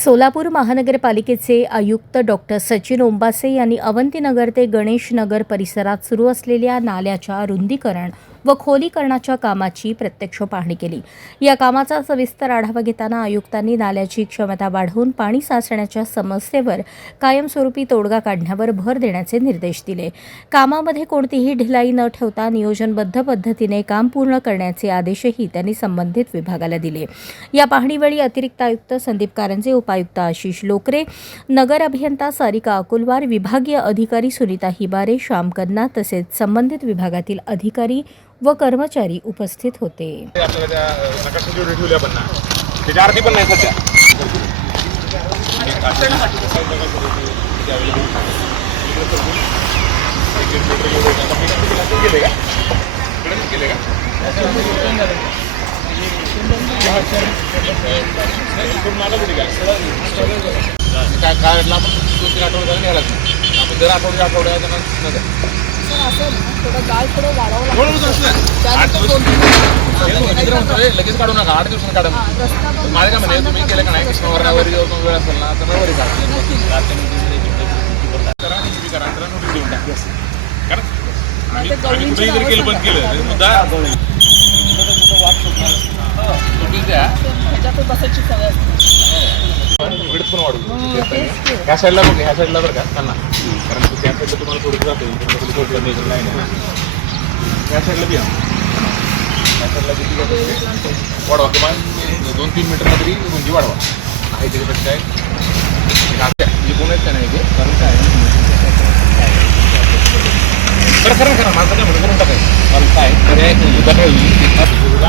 सोलापूर महानगरपालिकेचे आयुक्त डॉक्टर सचिन ओंबासे यांनी अवंतीनगर ते गणेश नगर परिसरात सुरू असलेल्या नाल्याच्या रुंदीकरण व खोलीकरणाच्या कामाची प्रत्यक्ष पाहणी केली। या कामाचा सविस्तर आढावा घेताना आयुक्तांनी नाल्याची क्षमता वाढवून पाणी साचण्याच्या समस्येवर कायमस्वरूपी तोडगा काढण्यावर भर देण्याचे निर्देश दिले। कामामध्ये कोणतीही ढिलाई न ठेवता नियोजनबद्ध पद्धतीने काम पूर्ण करण्याचे आदेशही त्यांनी संबंधित विभागाला दिले। या पाहणीवेळी अतिरिक्त आयुक्त संदीप कारंजे, उपायुक्त आशिष लोकरे, नगर अभियंता सारिका अकुलवार, विभागीय अधिकारी सुनीता हिबारे, श्याम कन्ना तसेच संबंधित विभागातील अधिकारी व कर्मचारी उपस्थित होते। लगेच काढू नका, 8 दिवसांनी काढा। माझ्या काय म्हणजे तुम्ही केलं का नाही, कृष्णवर्णावर वेळ असेल ना तर रविवारी करा, नोटीस देऊन टाका। आणि कुठेही जर केलं, बंद केलं मुद्दा नोटीस द्या। बसायची सवय वेळ पण वाढू ह्या साईडला बघ, ह्या साईडला बरं का त्यांना, कारण त्या साईडला तुम्हाला थोडं जातो नाही ना, ह्या साईडला बी ह्या साईडला किती वाढवा, किंवा 2-3 मीटर तरी रुंदी वाढवा आहे त्याच्यापेक्षा काय जे कोण आहेत का नाही ते करून काय खरं खरं खरं माझं काय म्हणून करून टाकायचं मला काय पर्याय उद्या काय होईल